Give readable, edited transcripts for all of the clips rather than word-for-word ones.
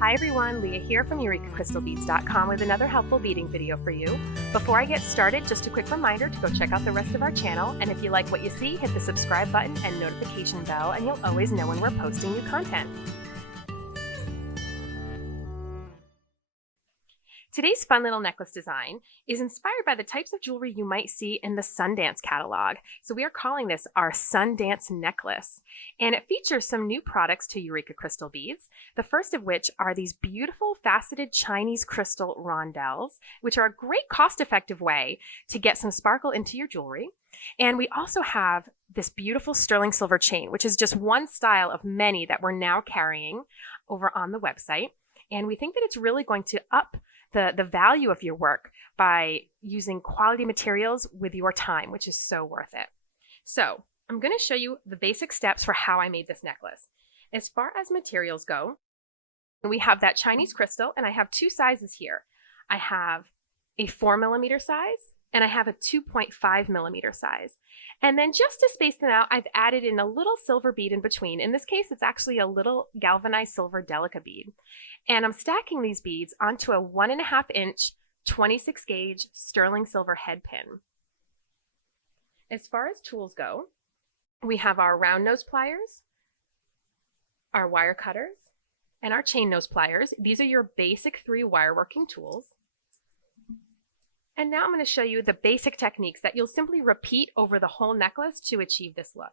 Hi everyone, Leah here from EurekaCrystalBeads.com with another helpful beading video for you. Before I get started, just a quick reminder to go check out the rest of our channel, and if you like what you see, hit the subscribe button and notification bell, and you'll always know when we're posting new content. Today's fun little necklace design is inspired by the types of jewelry you might see in the Sundance catalog. So we are calling this our Sundance necklace. And it features some new products to Eureka Crystal Beads, the first of which are these beautiful faceted Chinese crystal rondelles, which are a great cost-effective way to get some sparkle into your jewelry. And we also have this beautiful sterling silver chain, which is just one style of many that we're now carrying over on the website. And we think that it's really going to up the value of your work by using quality materials with your time, which is so worth it. So I'm going to show you the basic steps for how I made this necklace. As far as materials go, we have that Chinese crystal, and I have two sizes here. I have a 4mm size, and I have a 2.5mm size. And then just to space them out, I've added in a little silver bead in between. In this case, it's actually a little galvanized silver delica bead. And I'm stacking these beads onto a 1.5-inch 26 gauge sterling silver head pin. As far as tools go, we have our round nose pliers, our wire cutters, and our chain nose pliers. These are your basic 3 wire working tools. And now I'm going to show you the basic techniques that you'll simply repeat over the whole necklace to achieve this look.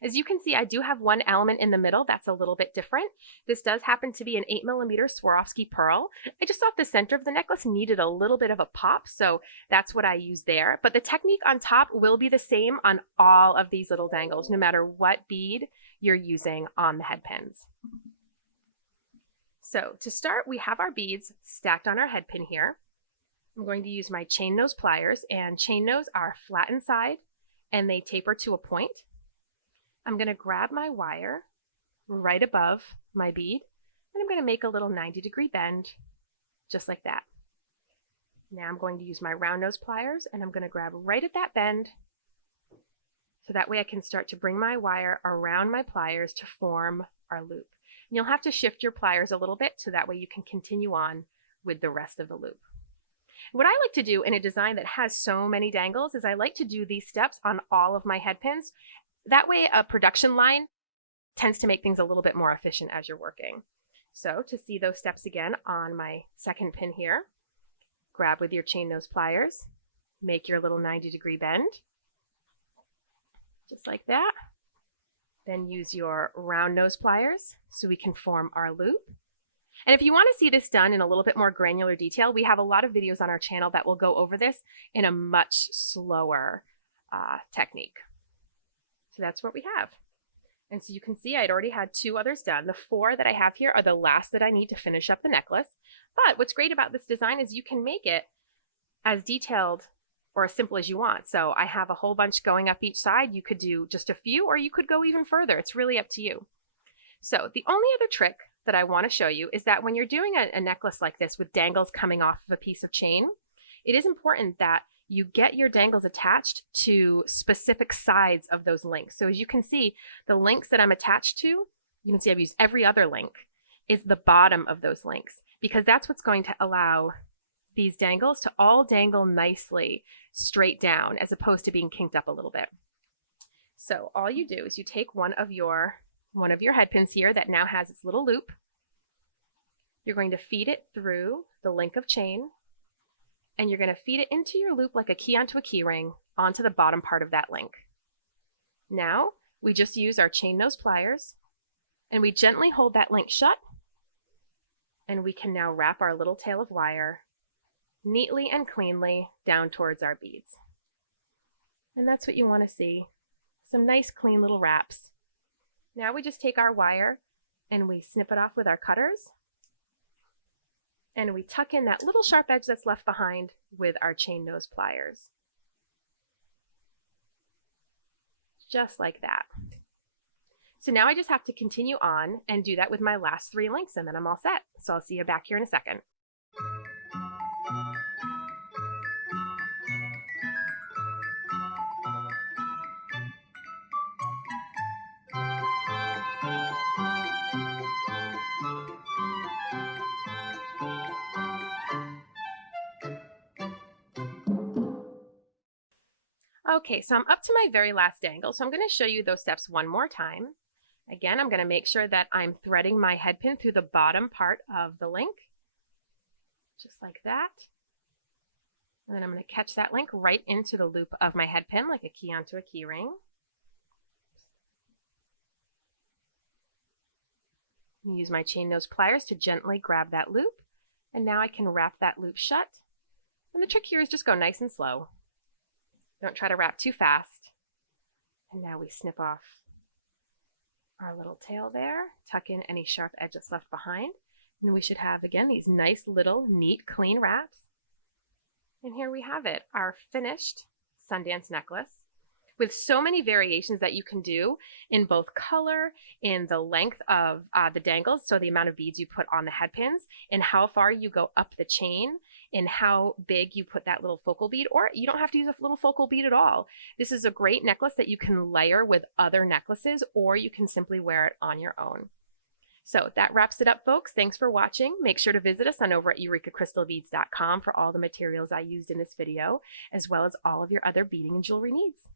As you can see, I do have one element in the middle that's a little bit different. This does happen to be an 8mm Swarovski pearl. I just thought the center of the necklace needed a little bit of a pop, so that's what I used there. But the technique on top will be the same on all of these little dangles, no matter what bead you're using on the head pins. So to start, we have our beads stacked on our head pin here. I'm going to use my chain nose pliers, and chain nose are flat inside and they taper to a point. I'm going to grab my wire right above my bead, and I'm going to make a little 90-degree bend just like that. Now I'm going to use my round nose pliers, and I'm going to grab right at that bend so that way I can start to bring my wire around my pliers to form our loop. And you'll have to shift your pliers a little bit so that way you can continue on with the rest of the loop. What I like to do in a design that has so many dangles is I like to do these steps on all of my head pins. That way a production line tends to make things a little bit more efficient as you're working. So to see those steps again on my second pin here, grab with your chain nose pliers, make your little 90-degree bend, just like that. Then use your round nose pliers so we can form our loop. And if you want to see this done in a little bit more granular detail, we have a lot of videos on our channel that will go over this in a much slower technique. So that's what we have. And so you can see I'd already had 2 others done. The 4 that I have here are the last that I need to finish up the necklace. But what's great about this design is you can make it as detailed or as simple as you want. So I have a whole bunch going up each side. You could do just a few, or you could go even further. It's really up to you. So the only other trick that I want to show you is that when you're doing a necklace like this with dangles coming off of a piece of chain, it is important that you get your dangles attached to specific sides of those links. So as you can see, the links that I'm attached to, you can see I've used every other link, is the bottom of those links, because that's what's going to allow these dangles to all dangle nicely straight down as opposed to being kinked up a little bit. So all you do is you take one of your head pins here that now has its little loop. You're going to feed it through the link of chain, and you're going to feed it into your loop like a key onto a key ring onto the bottom part of that link. Now we just use our chain nose pliers, and we gently hold that link shut, and we can now wrap our little tail of wire neatly and cleanly down towards our beads. And that's what you want to see, some nice clean little wraps. Now we just take our wire and we snip it off with our cutters, and we tuck in that little sharp edge that's left behind with our chain nose pliers. Just like that. So now I just have to continue on and do that with my last 3 links, and then I'm all set. So I'll see you back here in a second. Okay, so I'm up to my very last dangle, so I'm going to show you those steps one more time. Again, I'm going to make sure that I'm threading my head pin through the bottom part of the link, just like that. And then I'm going to catch that link right into the loop of my head pin like a key onto a key ring. Use my chain nose pliers to gently grab that loop, and now I can wrap that loop shut. And the trick here is just go nice and slow. Don't try to wrap too fast. And now we snip off our little tail there, tuck in any sharp edge that's left behind, and we should have, again, these nice little neat clean wraps. And here we have it, our finished Sundance necklace, with so many variations that you can do in both color, in the length of the dangles, so the amount of beads you put on the head pins, and how far you go up the chain, and how big you put that little focal bead, or you don't have to use a little focal bead at all. This is a great necklace that you can layer with other necklaces, or you can simply wear it on your own. So that wraps it up, folks. Thanks for watching. Make sure to visit us on over at EurekaCrystalBeads.com for all the materials I used in this video, as well as all of your other beading and jewelry needs.